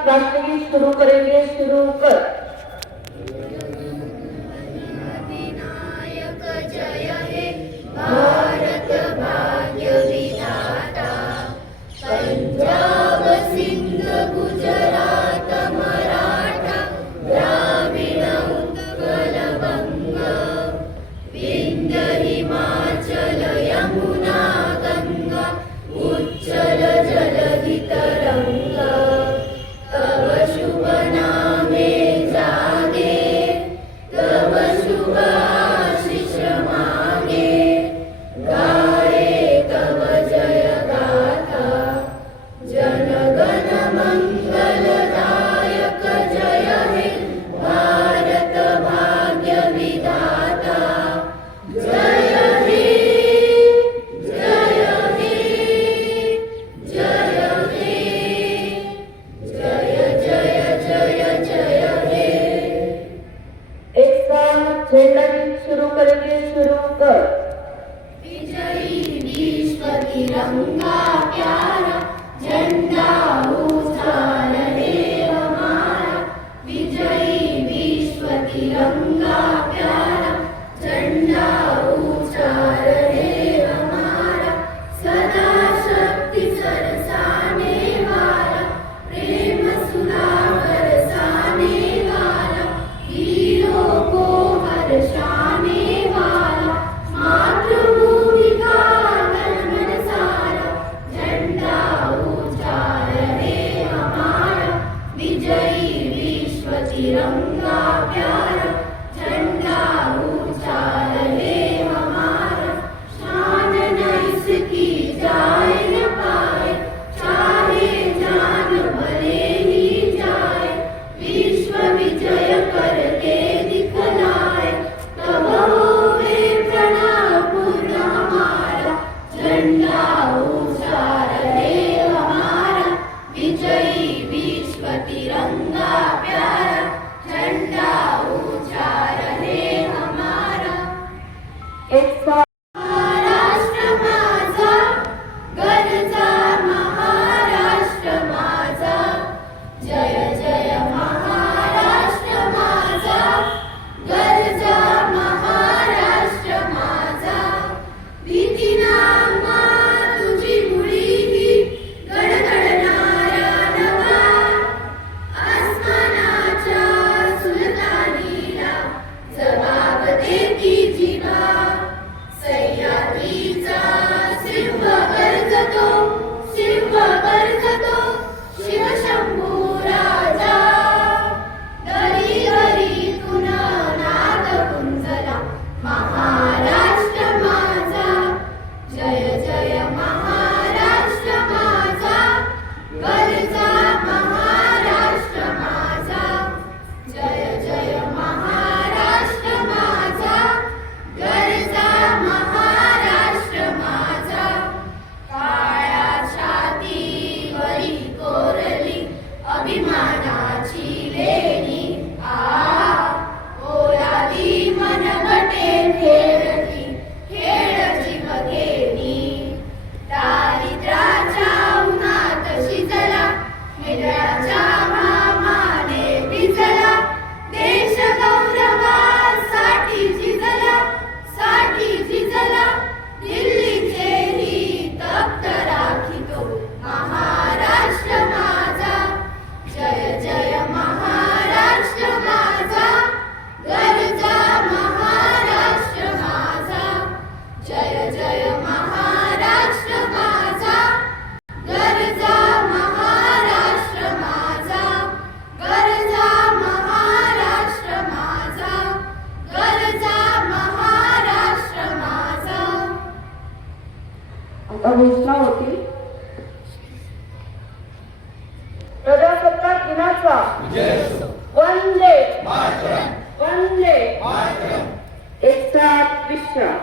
साथ राष्ट्रगीत शुरू करेंगे। शुरू कर। जय हे भारत भाग्य विधाता, पंजाब सिंध गुजरात मराठा द्राविड उत्कल बंग, विंध्य हिमाचल यमुना गंगा उच्चल जलधि तरंग, तव शुभ नामे जागे, तव शुभ आशीष मागे, गाये तव जय गाथा, जनगण मंगलदायक जय हे भारत भाग्य विधाता, जय हे जय हे जय हे जय जय जय जय हे। एक साथ झंडा गीत शुरू करेंगे। शुरू कर। विजयी विश्व तिरंगा प्यारा, झंडा ऊंचा रहे हमारा, विजयी विश्व तिरंगा प्यारा, झंडा ऊंचा रहे हमारा, सदा शक्ति सरसाने वाला, प्रेम सुधा बरसाने वाला, वीरों को हर्षाने वाला, मातृभूमि का तन मन सारा, झंडा ऊंचा रहे हमारा, विजयी विश्व तिरंगा प्यारा, झंडा ऊंचा रहे हमारा, शान न इसकी जाए न पाए, चाहे जान भले ही जाए, विश्व विजय करके दिखलाए, तब होवे प्रणव पूर्ण हमारा, झंडा ऊंचा रहे हमारा, विजयी विश्व तिरंगा प्यारा, झंडा ऊंचा रहे हमारा। एक साथ महाराष्ट्र माझा, गरजा महाराष्ट्र माझा, जय जय महाराष्ट्र माझा, गरजा महाराष्ट्र माझा, भीतीनामा तुझी मुळी ही गडगडणारा नभा, आसमानाच्या सुलतानीला जबाब देती जिभा, सह्याद्रीचा सिंह गर्जतो, सिंह गर्जतो, शिवशंभू राजा, घरी घरीतून नाद गुंजला, महाराष्ट्र माझा, जय जय महाराष्ट्र माझा, गरजा महाराष्ट्र माझा, जय जय महाराष्ट्र माझा, गरजा महाराष्ट्र माझा, काळ्या छातीवरी कोरली अभिमानाची लेणी, ओलादी मनगटे खेळती, खेळ जीव घेणी, दारिद्र्याच्या उन्हात शिजला, हिरड्याच्या घामाने भिजला, देश गौरवासाठी झिजला, साठी झिजला, दिल्लीचे ही तप्त राखितो, महाराष्ट्र माझा, जय जय महाराष्ट्र माझा, गरजा महाराष्ट्र माझा, जय जय महाराष्ट्र माझा, गरजा महाराष्ट्र माझा, गरजा महाराष्ट्र माझा, गरजा महाराष्ट्र माझा। आता घोषणा होती। प्रजासत्ताक दिनाचा वंदे वंदे एक साथ विश्राम।